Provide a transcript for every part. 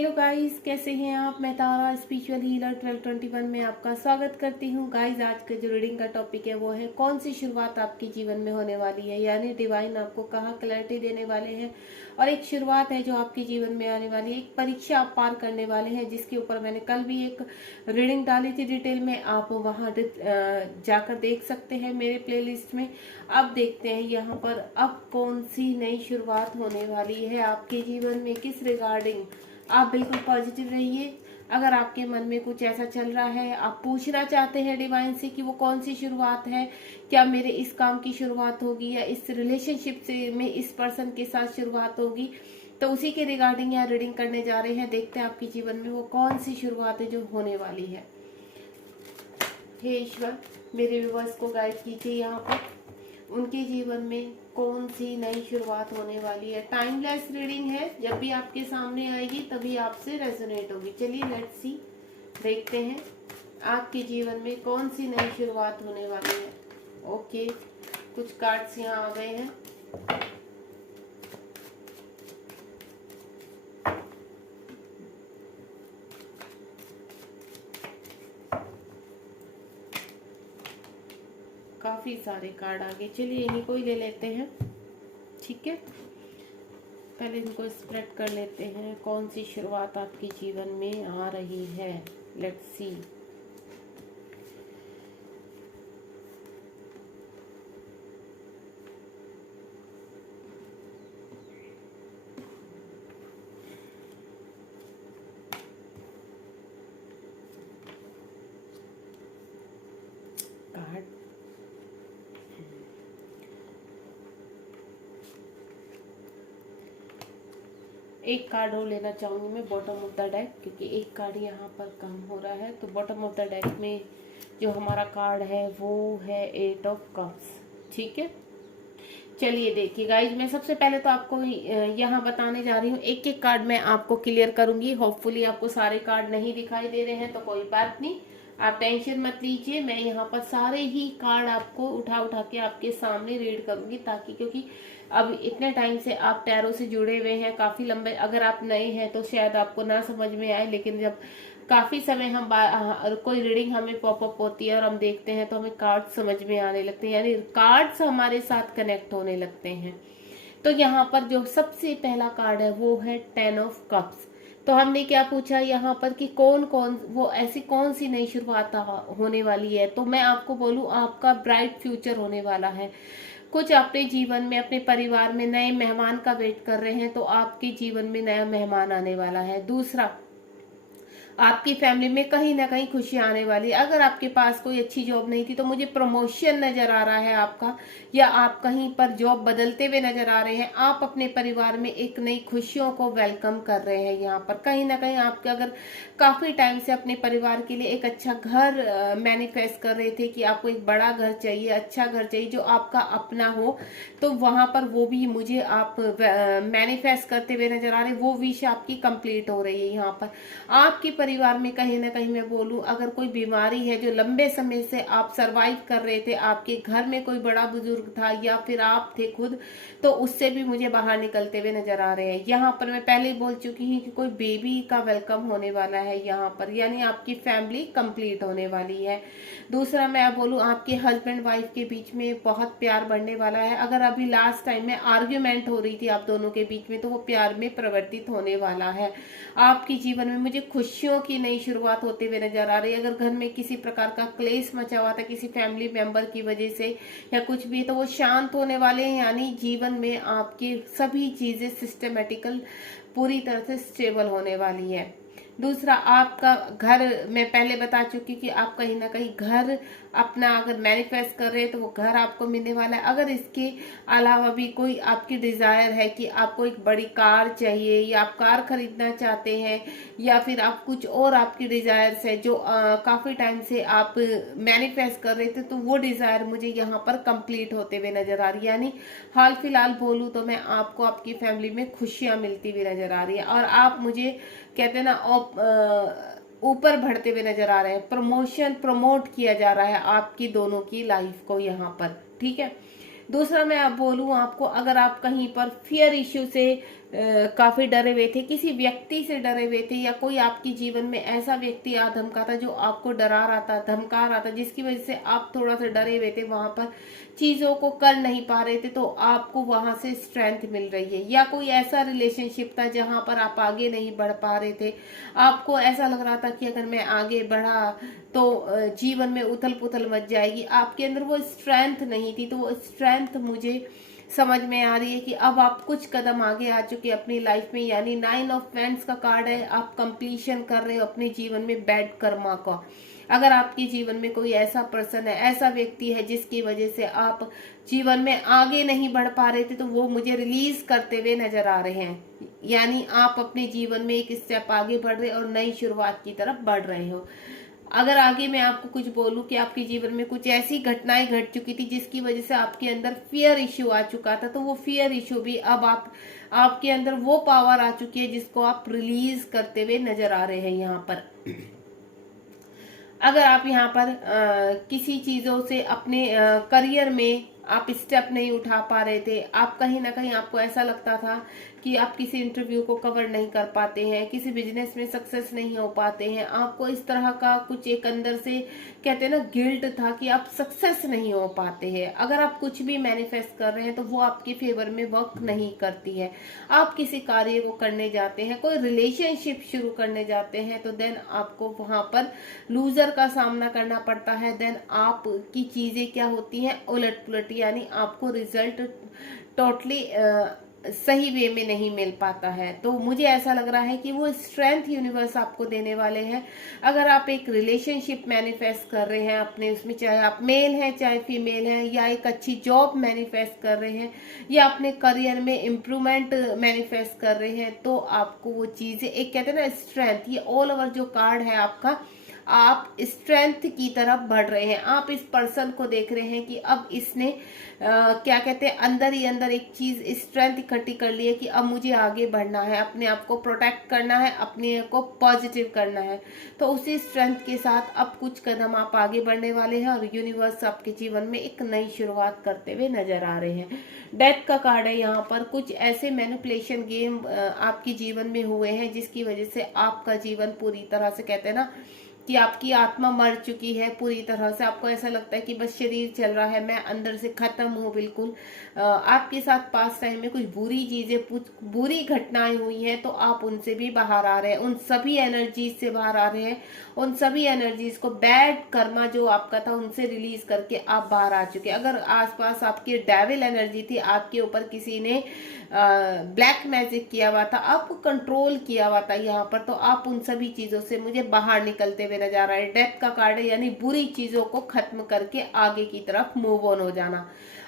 Hello guys, कैसे हैं आप। मैं तारा स्पिरिचुअल हीलर 1221 में आपका स्वागत करती हूँ। गाइस, आज का जो रीडिंग का टॉपिक है वो है कौन सी शुरुआत आपके जीवन में होने वाली है। यानी डिवाइन आपको कहाँ क्लैरिटी देने वाले हैं और एक शुरुआत है जो आपके जीवन में आने वाली है। एक परीक्षा आप पार करने वाले हैं जिसके ऊपर मैंने कल भी एक रीडिंग डाली थी डिटेल में। आप वहाँ जाकर देख सकते हैं मेरे प्लेलिस्ट में। अब देखते हैं यहाँ पर अब कौन सी नई शुरुआत होने वाली है आपके जीवन में, किस रिगार्डिंग। आप बिल्कुल पॉजिटिव रहिए। अगर आपके मन में कुछ ऐसा चल रहा है, आप पूछना चाहते हैं डिवाइन से कि वो कौन सी शुरुआत है, क्या मेरे इस काम की शुरुआत होगी या इस रिलेशनशिप से में इस पर्सन के साथ शुरुआत होगी, तो उसी के रिगार्डिंग यहाँ रीडिंग करने जा रहे हैं। देखते हैं आपके जीवन में वो कौन सी शुरुआत है जो होने वाली है। हे ईश्वर, मेरे व्यूअर्स को गाइड कीजिए यहाँ पर उनके जीवन में कौन सी नई शुरुआत होने वाली है। टाइमलेस रीडिंग है, जब भी आपके सामने आएगी तभी आपसे रेजोनेट होगी। चलिए लेट्स सी, देखते हैं आपके जीवन में कौन सी नई शुरुआत होने वाली है। ओके, कुछ कार्ड्स यहाँ आ गए हैं। काफी सारे कार्ड आ गए, चलिए इन्हीं को ही ले लेते हैं। ठीक है, पहले इनको स्प्रेड कर लेते हैं कौन सी शुरुआत आपके जीवन में आ रही है। Let's see. कार्ड एक कार्ड और लेना चाहूंगी मैं बॉटम ऑफ द डेक, क्योंकि एक कार्ड यहाँ पर कम हो रहा है। तो बॉटम ऑफ द डेक में जो हमारा कार्ड है वो है 8 ऑफ कप्स। ठीक है, चलिए देखिए गाइज, मैं सबसे पहले तो आपको यहाँ बताने जा रही हूँ। एक एक कार्ड मैं आपको क्लियर करूंगी। होपफुली आपको सारे कार्ड नहीं दिखाई दे रहे हैं तो कोई बात नहीं, आप टेंशन मत लीजिए। मैं यहाँ पर सारे ही कार्ड आपको उठा उठा के आपके सामने रीड करूंगी, ताकि क्योंकि अब इतने टाइम से आप टैरो से जुड़े हुए हैं काफी लंबे। अगर आप नए हैं तो शायद आपको ना समझ में आए, लेकिन जब काफी समय हम कोई रीडिंग हमें पॉपअप होती है और हम देखते हैं तो हमें कार्ड समझ में आने लगते हैं, यानी कार्ड्स हमारे साथ कनेक्ट होने लगते हैं। तो यहाँ पर जो सबसे पहला कार्ड है वो है 10 ऑफ कप्स। तो हमने क्या पूछा यहाँ पर कि कौन कौन वो ऐसी कौन सी नई शुरुआत होने वाली है। तो मैं आपको बोलूं, आपका ब्राइट फ्यूचर होने वाला है। कुछ अपने जीवन में अपने परिवार में नए मेहमान का वेट कर रहे हैं, तो आपके जीवन में नया मेहमान आने वाला है। दूसरा, आपकी फैमिली में कहीं ना कहीं खुशी आने वाली है। अगर आपके पास कोई अच्छी जॉब नहीं थी तो मुझे प्रमोशन नजर आ रहा है आपका, या आप कहीं पर जॉब बदलते हुए नजर आ रहे हैं। आप अपने परिवार में एक नई खुशियों को वेलकम कर रहे हैं। यहाँ पर कहीं ना कहीं आपके अगर काफी टाइम से अपने परिवार के लिए एक अच्छा घर मैनिफेस्ट कर रहे थे कि आपको एक बड़ा घर चाहिए, अच्छा घर चाहिए जो आपका अपना हो, तो वहां पर वो भी मुझे आप मैनिफेस्ट करते हुए नजर आ रहे। वो विश आपकी कंप्लीट हो रही है। यहाँ पर आपके परिवार में कहीं ना कहीं मैं बोलूं, अगर कोई बीमारी है जो लंबे समय से आप सरवाइव कर रहे थे, आपके घर में कोई बड़ा बुजुर्ग था या फिर आप थे खुद, तो उससे भी मुझे बाहर निकलते हुए नजर आ रहे हैं। यहाँ पर मैं पहले ही बोल चुकी हूँ कि कोई बेबी का वेलकम होने वाला है यहाँ पर, यानी आपकी फैमिली कंप्लीट होने वाली है। दूसरा, मैं बोलूँ आपके हस्बैंड वाइफ के बीच में बहुत प्यार बढ़ने वाला है। अगर अभी लास्ट टाइम में आर्ग्यूमेंट हो रही थी आप दोनों के बीच में, तो वो प्यार में परिवर्तित होने वाला है। आपके जीवन में मुझे खुशियों की नई शुरुआत होते हुए नजर आ रही है। अगर घर में किसी प्रकार का क्लेश मचा हुआ था किसी फैमिली मेंबर की वजह से या कुछ भी, तो वो शांत होने वाले हैं। यानी जीवन में आपकी सभी चीजें सिस्टमेटिकल पूरी तरह से स्टेबल होने वाली है। दूसरा, आपका घर, मैं पहले बता चुकी कि आप कहीं ना कहीं घर अपना अगर मैनिफेस्ट कर रहे हैं तो वो घर आपको मिलने वाला है। अगर इसके अलावा भी कोई आपकी डिजायर है कि आपको एक बड़ी कार चाहिए या आप कार खरीदना चाहते हैं, या फिर आप कुछ और आपकी डिजायर्स है जो काफी टाइम से आप मैनिफेस्ट कर रहे थे, तो वो डिजायर मुझे यहाँ पर कंप्लीट होते हुए नजर आ रही है। यानी हाल फिलहाल बोलूं तो मैं आपको आपकी फैमिली में खुशियां मिलती हुई नजर आ रही है, और आप मुझे कहते हैं ना ऊपर बढ़ते हुए नजर आ रहे हैं। प्रमोशन प्रमोट किया जा रहा है आपकी दोनों की लाइफ को यहाँ पर। ठीक है, दूसरा मैं अब बोलूं आपको, अगर आप कहीं पर फियर इश्यू से काफी डरे हुए थे, किसी व्यक्ति से डरे हुए थे, या कोई आपके जीवन में ऐसा व्यक्ति आ धमका था जो आपको डरा रहा था, धमका रहा था, जिसकी वजह से आप थोड़ा सा डरे हुए थे, वहां पर चीजों को कर नहीं पा रहे थे, तो आपको वहां से स्ट्रेंथ मिल रही है। या कोई ऐसा रिलेशनशिप था जहां पर आप आगे नहीं बढ़ पा रहे थे, आपको ऐसा लग रहा था कि अगर मैं आगे बढ़ा तो जीवन में उथल पुथल मच जाएगी, आपके अंदर वो स्ट्रेंथ नहीं थी, तो वो स्ट्रेंथ मुझे समझ में आ रही है कि अब आप कुछ कदम आगे आ चुके अपनी लाइफ में। यानी 9 ऑफ वैंड्स का कार्ड है, आप कंप्लीशन कर रहे हो अपने जीवन में बैड कर्मा का। अगर आपके जीवन में कोई ऐसा पर्सन है, ऐसा व्यक्ति है जिसकी वजह से आप जीवन में आगे नहीं बढ़ पा रहे थे, तो वो मुझे रिलीज करते हुए नजर आ रहे हैं। यानी आप अपने जीवन में एक स्टेप आगे बढ़ रहे और नई शुरुआत की तरफ बढ़ रहे हो। अगर आगे मैं आपको कुछ बोलूं कि आपके जीवन में कुछ ऐसी घटनाएं घट चुकी थी जिसकी वजह से आपके अंदर फियर इश्यू आ चुका था, तो वो फियर इश्यू भी अब आपके अंदर वो पावर आ चुकी है जिसको आप रिलीज करते हुए नजर आ रहे हैं यहाँ पर। अगर आप यहाँ पर किसी चीजों से अपने करियर में आप स्टेप नहीं उठा पा रहे थे, आप कहीं ना कहीं आपको ऐसा लगता था कि आप किसी इंटरव्यू को कवर नहीं कर पाते हैं, किसी बिजनेस में सक्सेस नहीं हो पाते हैं, आपको इस तरह का कुछ एक अंदर से कहते हैं ना गिल्ट था कि आप सक्सेस नहीं हो पाते हैं। अगर आप कुछ भी मैनिफेस्ट कर रहे हैं तो वो आपके फेवर में वर्क नहीं करती है। आप किसी कार्य को करने जाते हैं, कोई रिलेशनशिप शुरू करने जाते हैं, तो देन आपको वहां पर लूजर का सामना करना पड़ता है। देन आपकी चीजें क्या होती हैं, उलट पुलट, यानी आपको रिजल्ट टोटली सही वे में नहीं मिल पाता है। तो मुझे ऐसा लग रहा है कि वो स्ट्रेंथ यूनिवर्स आपको देने वाले हैं। अगर आप एक रिलेशनशिप मैनिफेस्ट कर रहे हैं अपने उसमें, चाहे आप मेल हैं चाहे फीमेल हैं, या एक अच्छी जॉब मैनिफेस्ट कर रहे हैं, या अपने करियर में इम्प्रूवमेंट मैनिफेस्ट कर रहे हैं, तो आपको वो चीजें, एक कहते हैं ना स्ट्रेंथ, ये ऑल ओवर जो कार्ड है आपका, आप स्ट्रेंथ की तरफ बढ़ रहे हैं। आप इस पर्सन को देख रहे हैं कि अब इसने क्या कहते हैं अंदर ही अंदर एक चीज स्ट्रेंथ इकट्ठी कर ली है कि अब मुझे आगे बढ़ना है, अपने आप को प्रोटेक्ट करना है, अपने आप को पॉजिटिव करना है। तो उसी स्ट्रेंथ के साथ अब कुछ कदम आप आगे बढ़ने वाले हैं और यूनिवर्स आपके जीवन में एक नई शुरुआत करते हुए नजर आ रहे हैं। डेथ का कार्ड है यहाँ पर। कुछ ऐसे मैनिपुलेशन गेम आपके जीवन में हुए हैं जिसकी वजह से आपका जीवन पूरी तरह से कहते हैं ना कि आपकी आत्मा मर चुकी है पूरी तरह से। आपको ऐसा लगता है कि बस शरीर चल रहा है, मैं अंदर से खत्म हूँ बिल्कुल। आपके साथ पास टाइम में कुछ बुरी चीजें, बुरी घटनाएं हुई हैं, तो आप उनसे भी बाहर आ रहे हैं, उन सभी एनर्जीज से बाहर आ रहे हैं। उन सभी एनर्जीज को, बैड कर्मा जो आपका था, उनसे रिलीज करके आप बाहर आ चुके। अगर आसपास आपकी डेविल एनर्जी थी, आपके ऊपर किसी ने ब्लैक मैजिक किया हुआ था, आपको कंट्रोल किया हुआ था यहाँ पर, तो आप उन सभी चीजों से मुझे बाहर निकलते हुए नजर आ रहा है। डेथ का कार्ड है, यानी बुरी चीजों को खत्म करके आगे की तरफ मूव ऑन हो जाना।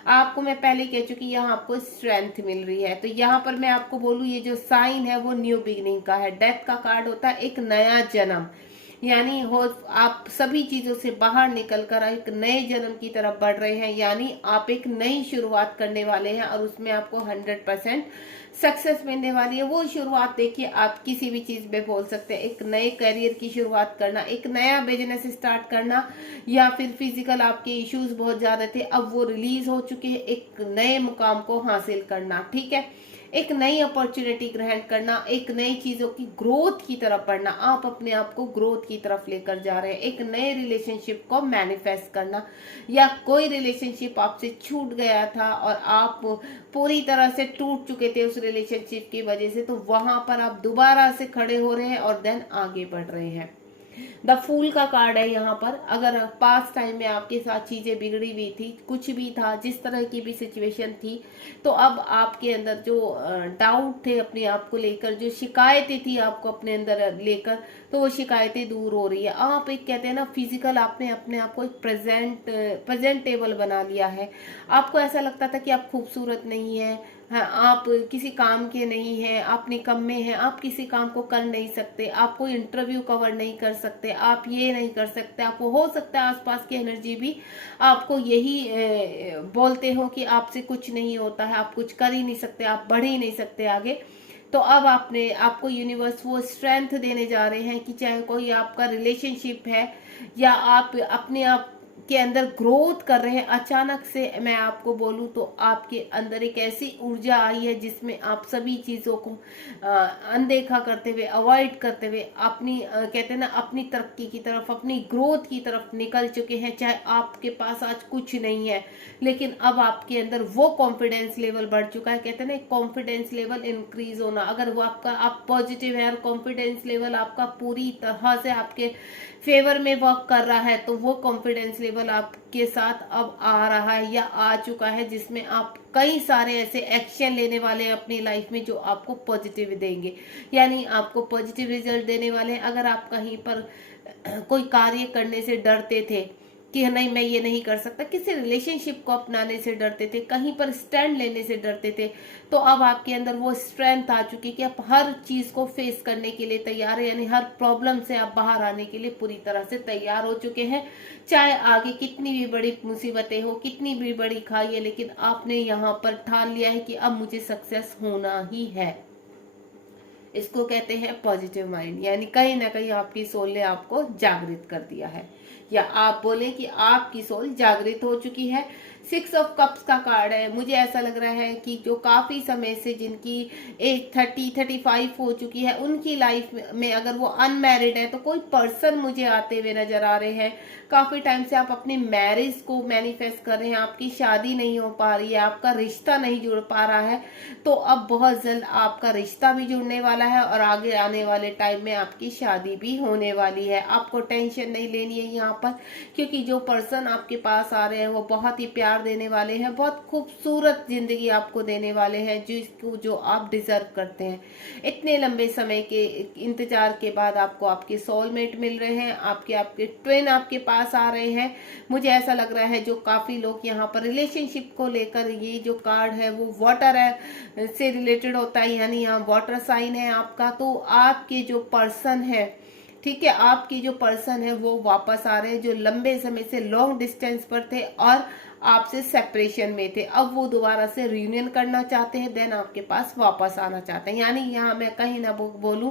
आपको मैं पहले कह चुकी, यहाँ आपको स्ट्रेंथ मिल रही है। तो यहाँ पर मैं आपको बोलूँ, ये जो साइन है वो न्यू बिगिनिंग का है। डेथ का कार्ड होता है एक नया जन्म, यानी हो आप सभी चीजों से बाहर निकलकर एक नए जन्म की तरफ बढ़ रहे हैं। यानी आप एक नई शुरुआत करने वाले हैं और उसमें आपको 100% सक्सेस मिलने वाली है। वो शुरुआत देखिए, आप किसी भी चीज में बोल सकते हैं, एक नए करियर की शुरुआत करना, एक नया बिजनेस स्टार्ट करना, या फिर फिजिकल आपके इश्यूज बहुत ज्यादा थे, अब वो रिलीज हो चुके हैं, एक नए मुकाम को हासिल करना, ठीक है, एक नई अपॉर्चुनिटी ग्रहण करना, एक नई चीजों की ग्रोथ की तरफ बढ़ना। आप अपने आप को ग्रोथ की तरफ लेकर जा रहे हैं। एक नए रिलेशनशिप को मैनिफेस्ट करना, या कोई रिलेशनशिप आपसे छूट गया था और आप पूरी तरह से टूट चुके थे उस रिलेशनशिप की वजह से, तो वहां पर आप दोबारा से खड़े हो रहे हैं और देन आगे बढ़ रहे हैं। द फूल का कार्ड है यहाँ पर। अगर पास्ट टाइम में आपके साथ चीजें बिगड़ी हुई थी, कुछ भी था, जिस तरह की भी सिचुएशन थी, तो अब आपके अंदर जो डाउट थे अपने आप को लेकर, जो शिकायतें थी आपको अपने अंदर लेकर, तो वो शिकायतें दूर हो रही है। आप एक कहते हैं ना फिजिकल, आपने अपने आप को एक प्रेजेंटेबल बना लिया है। आपको ऐसा लगता था कि आप खूबसूरत नहीं है, हाँ, आप किसी काम के नहीं हैं, आप निकम्मे हैं, आप किसी काम को कर नहीं सकते, आप कोई इंटरव्यू कवर नहीं कर सकते, आप ये नहीं कर सकते। आपको हो सकता है आसपास की एनर्जी भी आपको यही बोलते हो कि आपसे कुछ नहीं होता है, आप कुछ कर ही नहीं सकते, आप बढ़ ही नहीं सकते आगे। तो अब आपको यूनिवर्स वो स्ट्रेंथ देने जा रहे हैं कि चाहे कोई आपका रिलेशनशिप है, या आप अपने आप के अंदर ग्रोथ कर रहे हैं। अचानक से मैं आपको बोलूं तो आपके अंदर एक ऐसी ऊर्जा आई है जिसमें आप सभी चीजों को अनदेखा करते हुए, अवॉइड करते हुए अपनी कहते हैं ना, अपनी तरक्की की तरफ, अपनी ग्रोथ की तरफ निकल चुके हैं। चाहे आपके पास आज कुछ नहीं है, लेकिन अब आपके अंदर वो कॉन्फिडेंस लेवल बढ़ चुका है। कहते हैं ना, कॉन्फिडेंस लेवल इंक्रीज होना, अगर वो आपका, आप पॉजिटिव है और कॉन्फिडेंस लेवल आपका पूरी तरह से आपके फेवर में वर्क कर रहा है, तो वो कॉन्फिडेंस लेवल आपके साथ अब आ रहा है या आ चुका है, जिसमें आप कई सारे ऐसे एक्शन लेने वाले हैं अपनी लाइफ में जो आपको पॉजिटिव देंगे, यानी आपको पॉजिटिव रिजल्ट देने वाले हैं। अगर आप कहीं पर कोई कार्य करने से डरते थे कि नहीं मैं ये नहीं कर सकता, किसी रिलेशनशिप को अपनाने से डरते थे, कहीं पर स्टैंड लेने से डरते थे, तो अब आपके अंदर वो स्ट्रेंथ आ चुकी है कि आप हर चीज को फेस करने के लिए तैयार है, यानी हर प्रॉब्लम से आप बाहर आने के लिए पूरी तरह से तैयार हो चुके हैं। चाहे आगे कितनी भी बड़ी मुसीबतें हो, कितनी भी बड़ी खाई है, लेकिन आपने यहाँ पर ठान लिया है कि अब मुझे सक्सेस होना ही है। इसको कहते हैं पॉजिटिव माइंड, यानी कहीं ना कहीं आपकी सोल ने आपको जागृत कर दिया है, या आप बोले कि आपकी सोल जागृत हो चुकी है। 6 ऑफ कप्स का कार्ड है। मुझे ऐसा लग रहा है कि जो काफी समय से जिनकी एज 30-35 हो चुकी है, उनकी लाइफ में अगर वो अनमैरिड है तो कोई पर्सन मुझे आते हुए नजर आ रहे हैं। काफी टाइम से आप अपनी मैरिज को मैनिफेस्ट कर रहे हैं, आपकी शादी नहीं हो पा रही है, आपका रिश्ता नहीं जुड़ पा रहा है, तो अब बहुत जल्द आपका रिश्ता भी जुड़ने वाला है और आगे आने वाले टाइम में आपकी शादी भी होने वाली है। आपको टेंशन नहीं लेनी है यहाँ पर, क्योंकि जो पर्सन आपके पास आ रहे हैं वो बहुत ही प्यार देने वाले हैं, बहुत खूबसूरत जिंदगी आपको देने वाले हैं, जो आप डिजर्व करते हैं। इतने लंबे समय के इंतजार के बाद आपको आपके सोलमेट मिल रहे हैं, आपके ट्विन आपके पास आ रहे हैं। मुझे ऐसा लग रहा है जो काफी लोग यहाँ पर रिलेशनशिप को लेकर, ये जो कार्ड है वो वाटर है से रिलेटेड होता है, यानी यहाँ वाटर साइन है आपका, तो आपके जो पर्सन है, ठीक है, आपकी जो पर्सन है वो वापस आ रहे हैं, जो लंबे समय से लॉन्ग डिस्टेंस पर थे और आपसे सेपरेशन में थे, अब वो दोबारा से रियूनियन करना चाहते हैं, देन आपके पास वापस आना चाहते हैं। यानी यहाँ मैं कहीं ना बोलूं,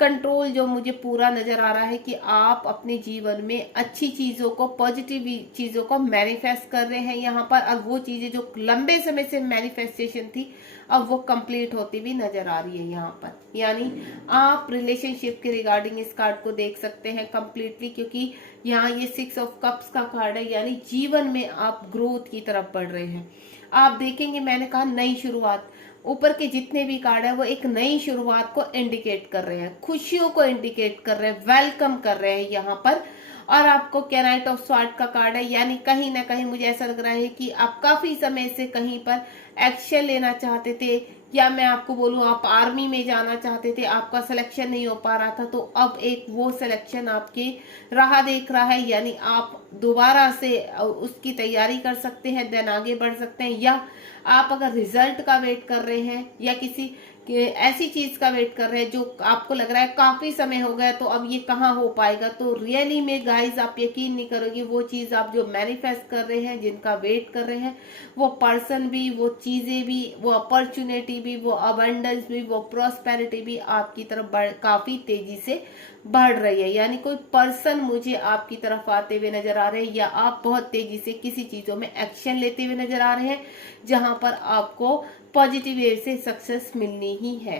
कंट्रोल जो मुझे पूरा नजर आ रहा है कि आप अपने जीवन में अच्छी चीजों को, पॉजिटिव चीजों को मैनिफेस्ट कर रहे हैं यहाँ पर, और वो चीजें जो लंबे समय से मैनिफेस्टेशन थी अब वो कंप्लीट होती भी नजर आ रही है यहाँ पर। यानी आप रिलेशनशिप के रिगार्डिंग इस कार्ड को देख सकते हैं कंप्लीटली, क्योंकि यहाँ ये 6 ऑफ कप्स का कार्ड है, यानी जीवन में आप ग्रोथ की तरफ बढ़ रहे हैं। आप देखेंगे, मैंने कहा नई शुरुआत, ऊपर के जितने भी कार्ड है वो एक नई शुरुआत को इंडिकेट कर रहे हैं, खुशियों को इंडिकेट कर रहे हैं, वेलकम कर रहे हैं यहाँ पर। और आपको नाइट ऑफ स्वॉर्ड का कार्ड है, यानी कहीं ना कहीं मुझे ऐसा लग रहा है कि आप काफी समय से कहीं पर एक्शन लेना चाहते थे, या मैं आपको बोलूं आप आर्मी में जाना चाहते थे, आपका सिलेक्शन नहीं हो पा रहा था, तो अब एक वो सिलेक्शन आपकी राह देख रहा है, यानी आप दोबारा से उसकी तैयारी कर सकते हैं, देन आगे बढ़ सकते हैं। या आप अगर रिजल्ट का वेट कर रहे हैं या किसी ऐसी चीज का वेट कर रहे हैं जो आपको लग रहा है काफी समय हो गया तो अब ये कहाँ हो पाएगा, तो रियली में गाइस आप यकीन नहीं करोगे, वो चीज आप जो मैनिफेस्ट कर रहे हैं, जिनका वेट कर रहे हैं, वो पर्सन भी, वो चीजें भी, वो अपॉर्चुनिटी भी, वो अबंडेंस भी, वो प्रॉस्पेरिटी भी आपकी तरफ काफी तेजी से बढ़ रही है। यानी कोई पर्सन मुझे आपकी तरफ आते हुए नजर आ रहे हैं, या आप बहुत तेजी से किसी चीजों में एक्शन लेते हुए नजर आ रहे हैं जहां पर आपको पॉजिटिव वे से सक्सेस मिलनी ही है।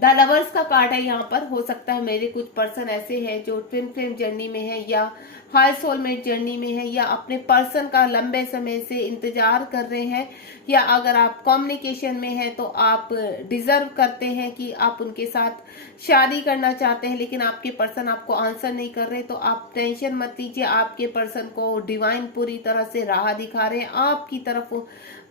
द लवर्स का कार्ड है यहाँ पर। हो सकता है मेरे कुछ पर्सन ऐसे हैं जो ट्विन फ्लेम जर्नी में है, या हाई सोलमेट जर्नी में है, या अपने पर्सन का लंबे समय से इंतजार कर रहे हैं, या अगर आप कम्युनिकेशन में हैं तो आप डिजर्व करते हैं कि आप उनके साथ शादी करना चाहते हैं, लेकिन आपके पर्सन आपको आंसर नहीं कर रहे, तो आप टेंशन मत लीजिए, आपके पर्सन को डिवाइन पूरी तरह से राह दिखा रहे हैं आपकी तरफ।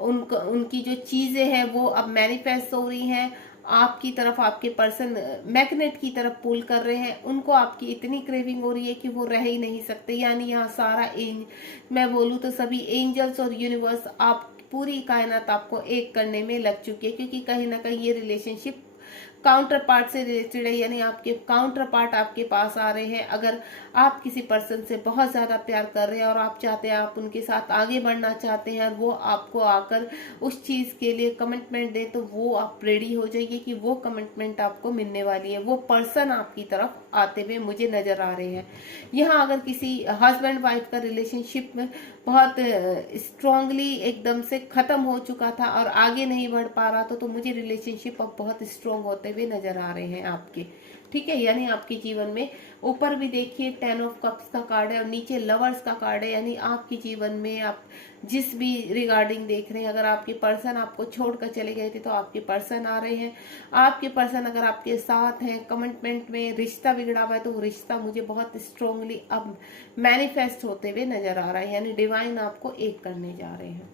उनकी जो चीजें हैं वो अब मैनिफेस्ट हो रही हैं आपकी तरफ, आपके पर्सन मैग्नेट की तरफ पुल कर रहे हैं, उनको आपकी इतनी क्रेविंग हो रही है कि वो रह ही नहीं सकते। यानी यहाँ सारा मैं बोलूँ तो सभी एंजल्स और यूनिवर्स, आप पूरी कायनात आपको एक करने में लग चुकी है, क्योंकि कहीं ना कहीं ये रिलेशनशिप काउंटर पार्ट से रिलेटेड है, यानी आपके काउंटर पार्ट आपके पास आ रहे हैं। अगर आप किसी पर्सन से बहुत ज्यादा प्यार कर रहे हैं और आप चाहते हैं, आप उनके साथ आगे बढ़ना चाहते हैं, और वो आपको आकर उस चीज के लिए कमिटमेंट दे, तो वो आप रेडी हो जाइए कि वो कमिटमेंट आपको मिलने वाली है, वो पर्सन आपकी तरफ आते हुए मुझे नजर आ रहे हैं। यहाँ अगर किसी हस्बैंड वाइफ का रिलेशनशिप में बहुत स्ट्रांगली एकदम से खत्म हो चुका था और आगे नहीं बढ़ पा रहा तो मुझे रिलेशनशिप अब बहुत स्ट्रांग होते हुए नजर आ रहे हैं आपके। ठीक है, यानी आपके जीवन में ऊपर भी देखिए 10 ऑफ कप्स का कार्ड है और नीचे लवर्स का कार्ड है, यानी आपके जीवन में आप जिस भी रिगार्डिंग देख रहे हैं, अगर आपके पर्सन आपको छोड़कर चले गए थे तो आपके पर्सन आ रहे हैं। आपके पर्सन अगर आपके साथ हैं, कमिटमेंट में रिश्ता बिगड़ा हुआ है तो वो रिश्ता मुझे बहुत स्ट्रांगली अब मैनिफेस्ट होते हुए नजर आ रहा है, यानी डिवाइन आपको एक करने जा रहे हैं।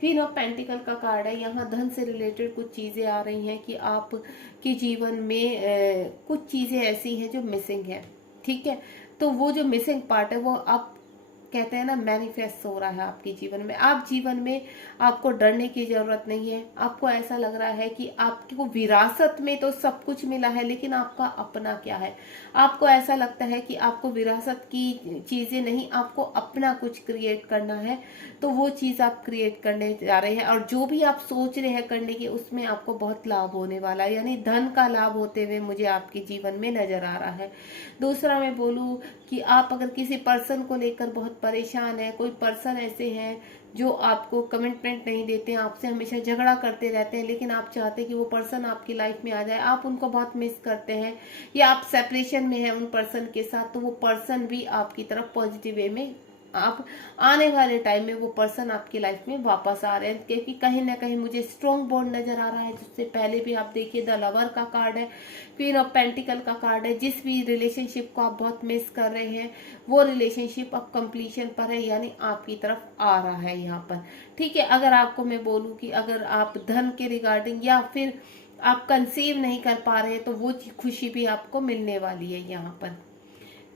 क्वीन ऑफ पेंटिकल का कार्ड है, यहाँ धन से रिलेटेड कुछ चीजें आ रही हैं कि आपके जीवन में कुछ चीजें ऐसी हैं जो मिसिंग है। ठीक है, तो वो जो मिसिंग पार्ट है वो आप कहते हैं ना मैनिफेस्ट हो रहा है आपके जीवन में। आप जीवन में आपको डरने की जरूरत नहीं है। आपको ऐसा लग रहा है कि आपको विरासत में तो सब कुछ मिला है, लेकिन आपका अपना क्या है। आपको ऐसा लगता है कि आपको विरासत की चीजें नहीं, आपको अपना कुछ क्रिएट करना है, तो वो चीज आप क्रिएट करने जा रहे हैं और जो भी आप सोच रहे हैं करने की उसमें आपको बहुत लाभ होने वाला है, यानी धन का लाभ होते हुए मुझे आपके जीवन में नजर आ रहा है। दूसरा मैं बोलूं कि आप अगर किसी पर्सन को लेकर बहुत परेशान है, कोई पर्सन ऐसे हैं जो आपको कमिटमेंट नहीं देते हैं, आपसे हमेशा झगड़ा करते रहते हैं, लेकिन आप चाहते हैं कि वो पर्सन आपकी लाइफ में आ जाए, आप उनको बहुत मिस करते हैं या आप सेपरेशन में हैं उन पर्सन के साथ, तो वो पर्सन भी आपकी तरफ पॉजिटिव वे में आप आने वाले टाइम में वो पर्सन आपकी लाइफ में वापस आ रहे हैं, क्योंकि कहीं ना कहीं मुझे स्ट्रॉन्ग बॉन्ड नजर आ रहा है। जिससे पहले भी आप देखिए द लवर का कार्ड है, क्वीन ऑफ पेंटिकल का कार्ड है। जिस भी रिलेशनशिप को आप बहुत मिस कर रहे हैं वो रिलेशनशिप अब कंप्लीशन पर है, यानी आपकी तरफ आ रहा है यहाँ पर। ठीक है, अगर आपको मैं बोलूँ कि अगर आप धन के रिगार्डिंग या फिर आप कंसीव नहीं कर पा रहे तो वो खुशी भी आपको मिलने वाली है यहाँ पर।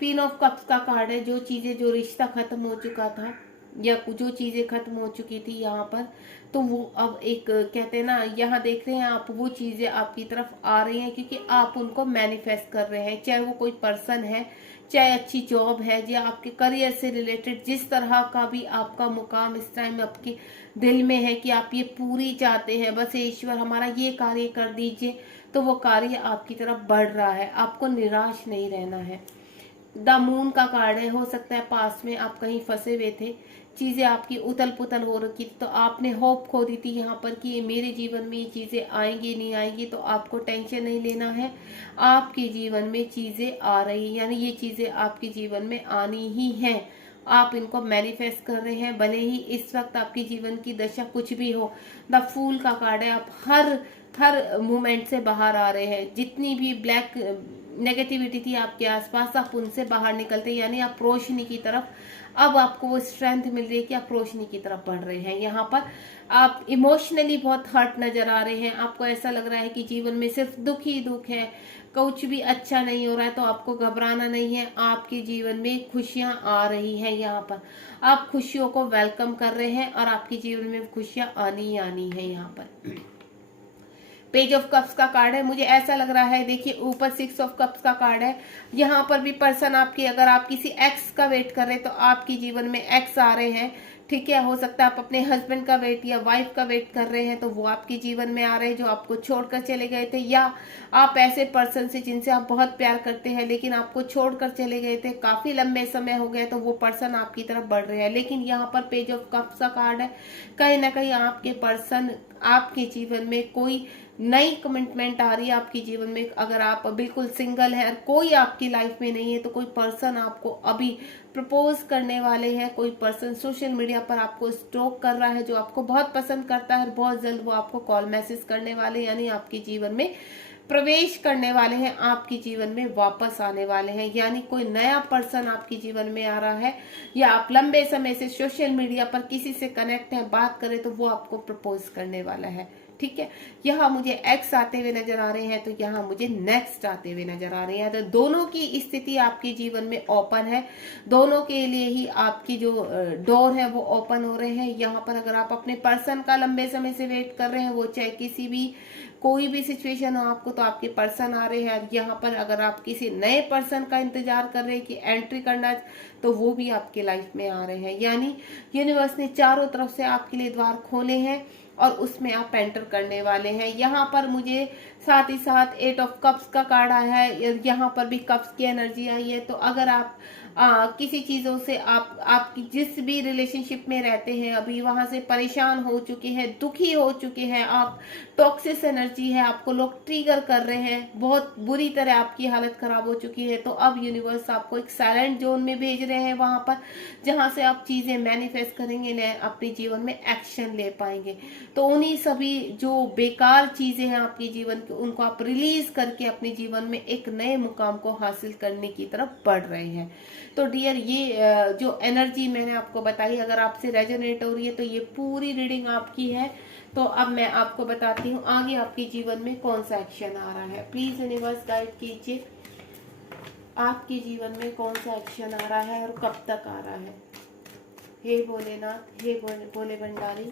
क्वीन ऑफ कप्स का कार्ड है, जो चीजें जो रिश्ता खत्म हो चुका था या जो चीजें खत्म हो चुकी थी यहाँ पर, तो वो अब एक कहते हैं ना, यहाँ देख रहे हैं आप वो चीजें आपकी तरफ आ रही हैं क्योंकि आप उनको मैनिफेस्ट कर रहे हैं। चाहे वो कोई पर्सन है, चाहे अच्छी जॉब है, या आपके करियर से रिलेटेड जिस तरह का भी आपका मुकाम इस टाइम आपके दिल में है कि आप ये पूरी चाहते हैं, बस ईश्वर हमारा ये कार्य कर दीजिए, तो वो कार्य आपकी तरफ बढ़ रहा है। आपको निराश नहीं रहना है। द मून का कार्ड है, हो सकता है पास में आप कहीं फंसे हुए थे, चीजें आपकी उथल पुथल हो रखी थी, तो आपने होप खो दी थी यहाँ पर कि मेरे जीवन में ये चीजें आएंगी नहीं आएंगी, तो आपको टेंशन नहीं लेना है। आपके जीवन में चीजें आ रही, यानी ये चीजें आपके जीवन में आनी ही हैं। आप इनको मैनिफेस्ट कर रहे हैं, भले ही इस वक्त आपके जीवन की दशा कुछ भी हो। द फूल का कार्ड है, आप हर मोमेंट से बाहर आ रहे हैं। जितनी भी ब्लैक नेगेटिविटी थी आपके आसपास, आप उनसे बाहर निकलते हैं, यानी आप रोशनी की तरफ, अब आपको वो स्ट्रेंथ मिल रही है कि आप रोशनी की तरफ बढ़ रहे हैं। यहाँ पर आप इमोशनली बहुत हर्ट नजर आ रहे हैं। आपको ऐसा लग रहा है कि जीवन में सिर्फ दुख ही दुख है, कुछ भी अच्छा नहीं हो रहा है, तो आपको घबराना नहीं है। आपके जीवन में खुशियां आ रही हैं। यहाँ पर आप खुशियों को वेलकम कर रहे हैं और आपके जीवन में खुशियां आनी ही आनी है। यहाँ पर पेज ऑफ कप्स का कार्ड है, मुझे ऐसा लग रहा है, देखिए ऊपर 6 ऑफ कप्स का कार्ड है। यहाँ पर भी पर्सन आपकी, अगर आप किसी एक्स का वेट कर रहे हैं तो आपके जीवन में एक्स आ रहे हैं। ठीक है, हो सकता है आप अपने हस्बैंड का वेट या वाइफ का वेट कर रहे हैं, तो वो आपके जीवन में आ रहे हैं जो आपको छोड़कर चले गए थे, या आप ऐसे पर्सन से जिनसे आप बहुत प्यार करते हैं लेकिन आपको छोड़कर चले गए थे, काफी लंबे समय हो गए, तो वो पर्सन आपकी तरफ बढ़ रहे हैं। लेकिन यहाँ पर पेज ऑफ कप्स का कार्ड है, कहीं ना कहीं आपके पर्सन आपके जीवन में कोई नई कमिटमेंट आ रही है आपके जीवन में। अगर आप बिल्कुल सिंगल है और कोई आपकी लाइफ में नहीं है, तो कोई पर्सन आपको अभी प्रपोज करने वाले हैं। कोई पर्सन सोशल मीडिया पर आपको स्टॉक कर रहा है जो आपको बहुत पसंद करता है, बहुत जल्द वो आपको कॉल मैसेज करने वाले, यानी आपके जीवन में प्रवेश करने वाले हैं, आपके जीवन में वापस आने वाले हैं। यानी कोई नया पर्सन आपके जीवन में आ रहा है, या आप लंबे समय से सोशल मीडिया पर किसी से कनेक्ट हैं, बात करें, तो वो आपको प्रपोज करने वाला है। ठीक है, यहाँ मुझे एक्स आते हुए नजर आ रहे हैं, तो यहाँ मुझे नेक्स्ट आते हुए नजर आ रहे हैं। तो दोनों की स्थिति आपके जीवन में ओपन है, दोनों के लिए ही आपकी जो डोर है वो ओपन हो रहे हैं। यहाँ पर अगर आप अपने पर्सन का लंबे समय से वेट कर रहे हैं, वो चाहे किसी भी कोई भी सिचुएशन हो आपको, तो आपके पर्सन आ रहे हैं। यहाँ पर अगर आप किसी नए पर्सन का इंतजार कर रहे हैं कि एंट्री करना, तो वो भी आपके लाइफ में आ रहे हैं। यानी यूनिवर्स ने चारों तरफ से आपके लिए द्वार खोले हैं, और उसमें आप एंटर करने वाले हैं। यहाँ पर मुझे साथ ही साथ 8 ऑफ कप्स का कार्ड आया है, यहाँ पर भी कप्स की एनर्जी आई है। तो अगर आप किसी चीज़ों से आपकी जिस भी रिलेशनशिप में रहते हैं अभी, वहां से परेशान हो चुके हैं, दुखी हो चुके हैं आप, टॉक्सिक एनर्जी है, आपको लोग ट्रिगर कर रहे हैं, बहुत बुरी तरह आपकी हालत खराब हो चुकी है, तो अब यूनिवर्स आपको एक साइलेंट जोन में भेज रहे हैं, वहां पर जहां से आप चीजें मैनिफेस्ट करेंगे, न अपने जीवन में एक्शन ले पाएंगे। तो उन्हीं सभी जो बेकार चीजें हैं आपके जीवन की, उनको आप रिलीज करके अपने जीवन में एक नए मुकाम को हासिल करने की तरफ बढ़ रहे हैं। तो डियर, ये जो एनर्जी मैंने आपको बताई, अगर आपसे रेजोनेट हो रही है तो ये पूरी रीडिंग आपकी है। तो अब मैं आपको बताती हूँ आगे आपके जीवन में कौन सा एक्शन आ रहा है। प्लीज यूनिवर्स गाइड कीजिए, आपके जीवन में कौन सा एक्शन आ रहा है और कब तक आ रहा है। हे भोलेनाथ, हे भोले भंडारी,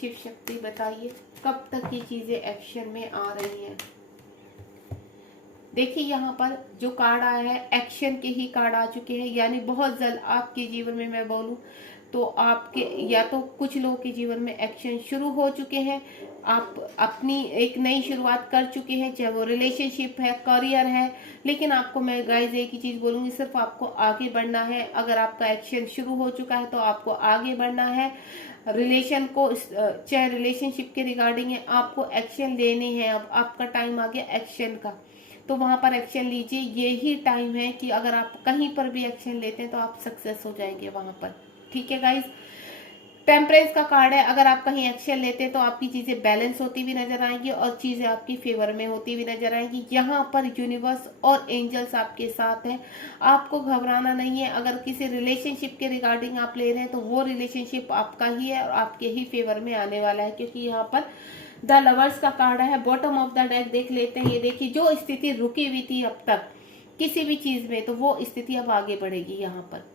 शिव शक्ति, बताइए कब तक ये चीजें एक्शन में आ रही हैं। देखिए यहाँ पर जो कार्ड आया है, एक्शन के ही कार्ड आ चुके हैं, यानी बहुत जल्द आपके जीवन में मैं बोलूं तो आपके या तो कुछ लोगों के जीवन में एक्शन शुरू हो चुके हैं, आप अपनी एक नई शुरुआत कर चुके हैं, चाहे वो रिलेशनशिप है, करियर है। लेकिन आपको मैं गाइस एक ही चीज बोलूंगी, सिर्फ आपको आगे बढ़ना है। अगर आपका एक्शन शुरू हो चुका है तो आपको आगे बढ़ना है। रिलेशन को, चाहे रिलेशनशिप के रिगार्डिंग है, आपको एक्शन लेने हैं। अब आपका टाइम आ गया एक्शन का, तो वहां पर एक्शन लीजिए। यही टाइम है कि अगर आप कहीं पर भी एक्शन लेते हैं तो आप सक्सेस हो जाएंगे वहां पर। ठीक है गाइस, टेम्परेंस का कार्ड है, अगर आप कहीं एक्शन लेते हैं तो आपकी चीजें बैलेंस होती हुई नजर आएंगी और चीजें आपकी फेवर में होती हुई नजर आएंगी। यहाँ पर यूनिवर्स और एंजल्स आपके साथ हैं, आपको घबराना नहीं है। अगर किसी रिलेशनशिप के रिगार्डिंग आप ले रहे हैं तो वो रिलेशनशिप आपका ही है और आपके ही फेवर में आने वाला है, क्योंकि यहाँ पर द लवर्स का कार्ड है। बॉटम ऑफ द डेक देख लेते हैं। ये देखिए, जो स्थिति रुकी हुई थी अब तक किसी भी चीज में, तो वो स्थिति अब आगे बढ़ेगी। यहाँ पर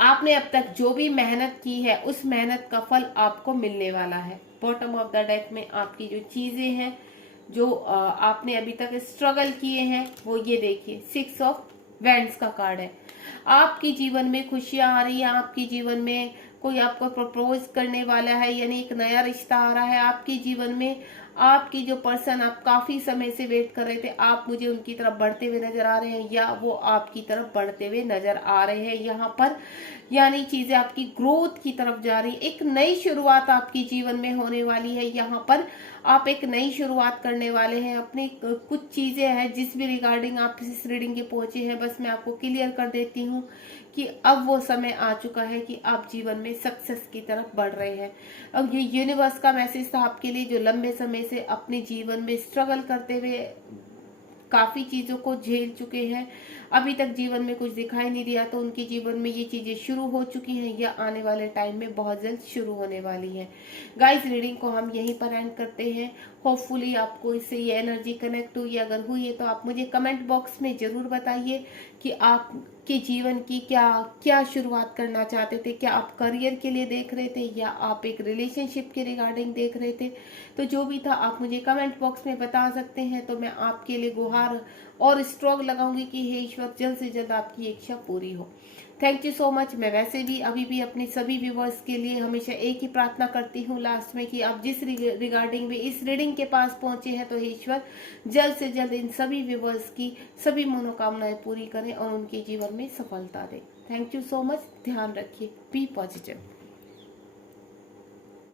आपने अब तक जो भी मेहनत की है उस मेहनत का फल आपको मिलने वाला है। बॉटम ऑफ द डेक में आपकी जो चीजें हैं, जो आपने अभी तक स्ट्रगल किए हैं, वो ये देखिए 6 ऑफ वैंड्स का कार्ड है। आपके जीवन में खुशियां आ रही है, आपके जीवन में कोई आपको प्रपोज करने वाला है, यानी एक नया रिश्ता आ रहा है आपके जीवन में। आपकी जो पर्सन आप काफी समय से वेट कर रहे थे, आप मुझे उनकी तरफ बढ़ते हुए नजर आ रहे हैं या वो आपकी तरफ बढ़ते हुए नजर आ रहे हैं यहाँ पर, यानी चीजें आपकी ग्रोथ की तरफ जा रही है। एक नई शुरुआत आपके जीवन में होने वाली है। यहाँ पर आप एक नई शुरुआत करने वाले हैं। अपनी कुछ चीजें हैं जिस भी रिगार्डिंग आप इस रीडिंग के पहुंचे हैं, बस मैं आपको क्लियर कर देती हूँ कि अब वो समय आ चुका है कि आप जीवन में सक्सेस की तरफ बढ़ रहे हैं। अब ये यूनिवर्स का मैसेज था आपके लिए, जो लंबे समय से अपने जीवन में स्ट्रगल करते हुए काफी चीजों को झेल चुके हैं, अभी तक जीवन में कुछ दिखाई नहीं दिया, तो उनके जीवन में ये चीजें शुरू हो चुकी हैं या आने वाले टाइम में बहुत जल्द शुरू होने वाली हैं। गाइस, रीडिंग को हम यहीं पर एंड करते हैं। होपफुली आपको इससे ये एनर्जी कनेक्ट हुई। अगर हुई है तो आप मुझे कमेंट बॉक्स में जरूर बताइए कि आपके जीवन की क्या शुरुआत करना चाहते थे। क्या आप करियर के लिए देख रहे थे या आप एक रिलेशनशिप के रिगार्डिंग देख रहे थे? तो जो भी था आप मुझे कमेंट बॉक्स में बता सकते हैं, तो मैं आपके लिए गुहार और स्ट्रोक लगाऊंगी कि हे ईश्वर, जल्द से जल्द आपकी इच्छा पूरी हो। Thank you so much. मैं वैसे भी अभी भी अपने सभी व्यूवर्स के लिए हमेशा एक ही प्रार्थना करती हूँ लास्ट में, कि आप जिस रिगार्डिंग भी इस रीडिंग के पास पहुंचे हैं, तो ईश्वर जल्द से जल्द इन सभी व्यूवर्स की सभी मनोकामनाएं पूरी करें और उनके जीवन में सफलता दें। Thank you so much. ध्यान रखिए, बी पॉजिटिव।